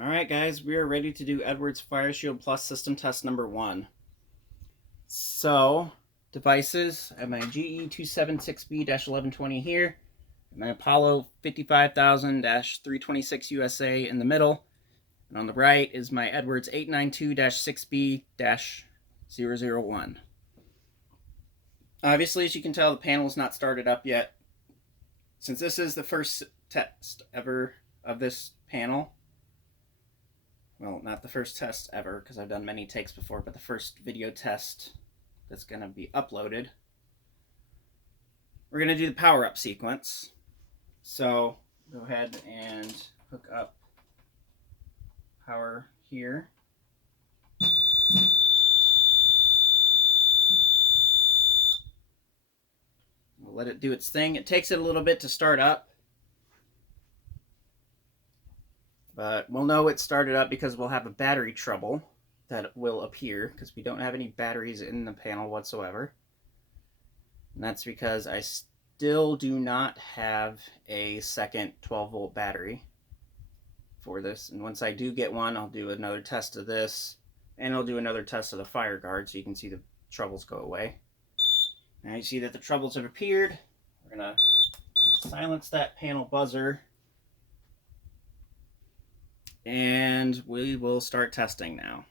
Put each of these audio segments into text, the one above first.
Alright guys, we are ready to do Edwards Fireshield Plus system test number 1. So, devices, I have my GE276B-1120 here, my Apollo 55000-326 USA in the middle, and on the right is my Edwards 892-6B-001. Obviously, as you can tell, the panel is not started up yet. Since this is the first test ever of this panel, well, not the first test ever, because I've done many takes before, but the first video test that's going to be uploaded. We're going to do the power-up sequence. So, go ahead and hook up power here. We'll let it do its thing. It takes it a little bit to start up, but we'll know it started up because we'll have a battery trouble that will appear because we don't have any batteries in the panel whatsoever. And that's because I still do not have a second 12-volt battery for this. And once I do get one, I'll do another test of this, and I'll do another test of the fire guard so you can see the troubles go away. Now you see that the troubles have appeared. We're going to silence that panel buzzer, and we will start testing now.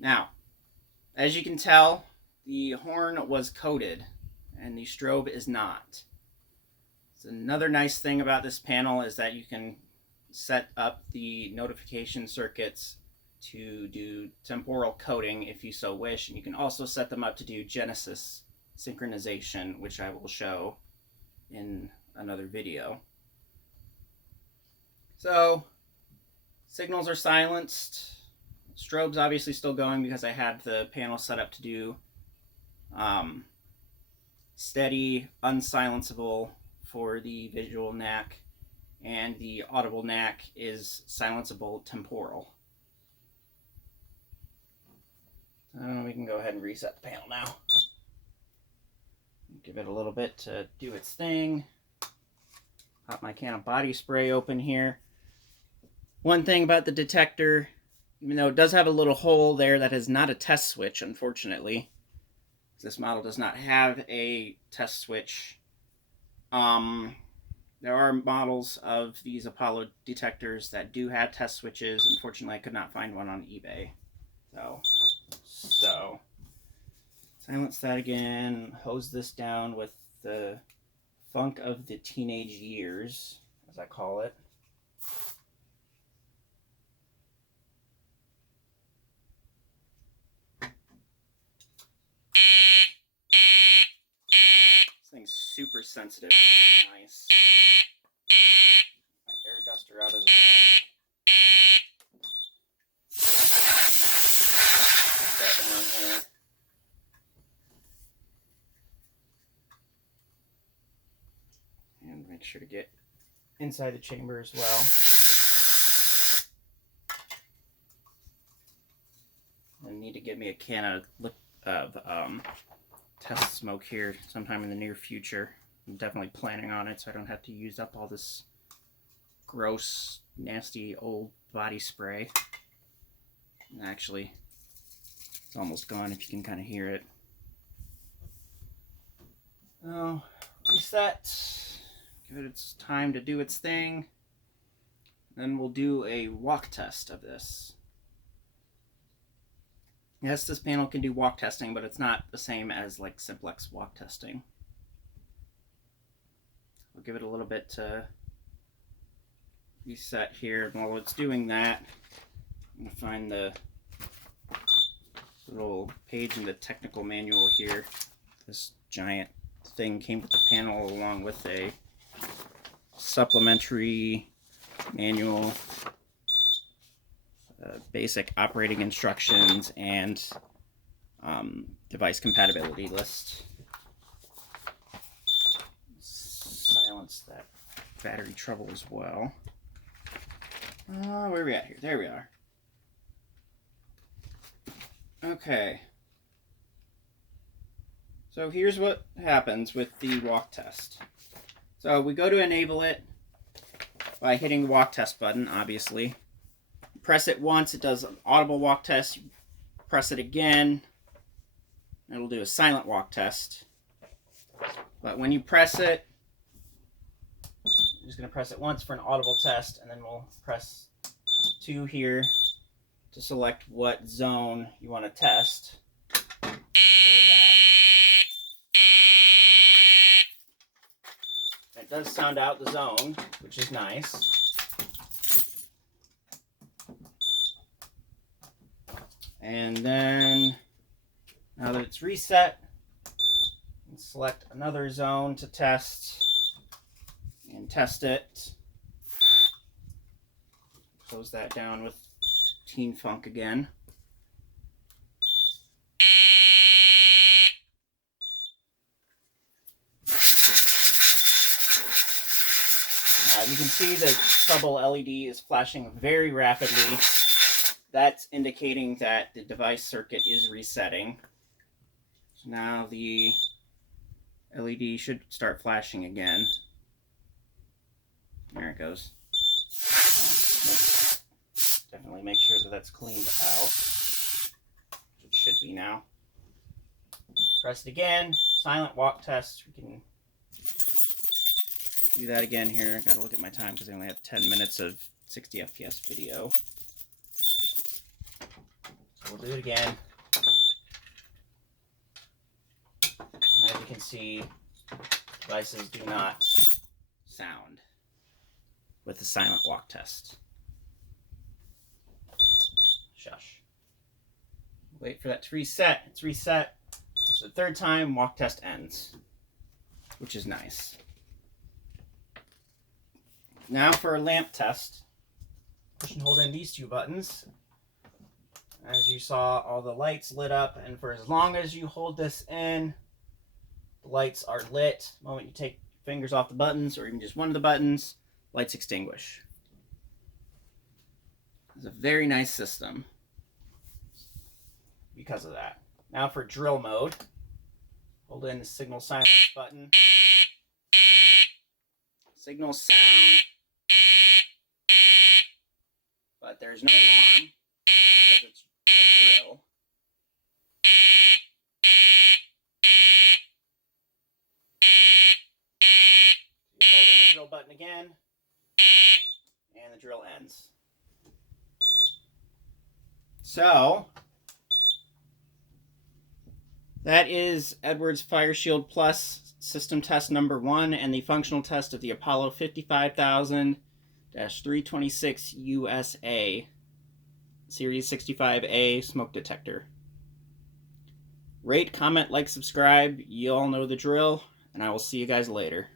Now, as you can tell, the horn was coated and the strobe is not. So another nice thing about this panel is that you can set up the notification circuits to do temporal coating if you so wish, and you can also set them up to do Genesis synchronization, which I will show in another video. So, signals are silenced. Strobe's obviously still going because I had the panel set up to do steady, unsilenceable for the visual NAC, and the audible NAC is silenceable temporal. We can go ahead and reset the panel now. Give it a little bit to do its thing. Pop my can of body spray open here. One thing about the detector, even though it does have a little hole there that is not a test switch, unfortunately. This model does not have a test switch. There are models of these Apollo detectors that do have test switches. Unfortunately, I could not find one on eBay. So silence that again. Hose this down with the funk of the teenage years, as I call it. This thing's super sensitive, which is nice. My air duster out as well. Put that down here. And make sure to get inside the chamber as well. I need to get me a can of test smoke here sometime in the near future. I'm definitely planning on it so I don't have to use up all this gross, nasty old body spray. And actually, it's almost gone if you can kind of hear it. Oh, reset. Give it its time to do its thing. Then we'll do a walk test of this. Yes, this panel can do walk testing, but it's not the same as like simplex walk testing. I'll give it a little bit to reset here. While it's doing that, I'm going to find the little page in the technical manual here. This giant thing came with the panel along with a supplementary manual, basic operating instructions, and device compatibility list. Silence that battery trouble as well. Where are we at here? There we are. Okay. So here's what happens with the walk test. So we go to enable it by hitting the walk test button, obviously. Press it once, it does an audible walk test. Press it again, it'll do a silent walk test. But when you press it, I'm just going to press it once for an audible test, and then we'll press 2 here to select what zone you want to test. Pull that. It does sound out the zone, which is nice. And then, now that it's reset, select another zone to test and test it. Close that down with Teen Funk again. You can see the trouble LED is flashing very rapidly. That's indicating that the device circuit is resetting. So now the LED should start flashing again. There it goes. Definitely make sure that that's cleaned out. It should be now. Press it again. Silent walk test. We can do that again here. Gotta look at my time because I only have 10 minutes of 60 FPS video. So we'll do it again. As you can see, devices do not sound with the silent walk test. Shush. Wait for that to reset. It's reset. So the third time, walk test ends, which is nice. Now for a lamp test. Push and hold in these 2 buttons. As you saw, all the lights lit up, and for as long as you hold this in, the lights are lit. The moment you take your fingers off the buttons, or even just one of the buttons, lights extinguish. It's a very nice system because of that. Now for drill mode, hold in the signal silence button. Signal sound, but there's no alarm because it's a drill. You hold in the drill button again, and the drill ends. So, that is Edwards Fireshield Plus system test number 1 and the functional test of the Apollo 55,000-326 USA Series 65A smoke detector. Rate, comment, like, subscribe. You all know the drill, and I will see you guys later.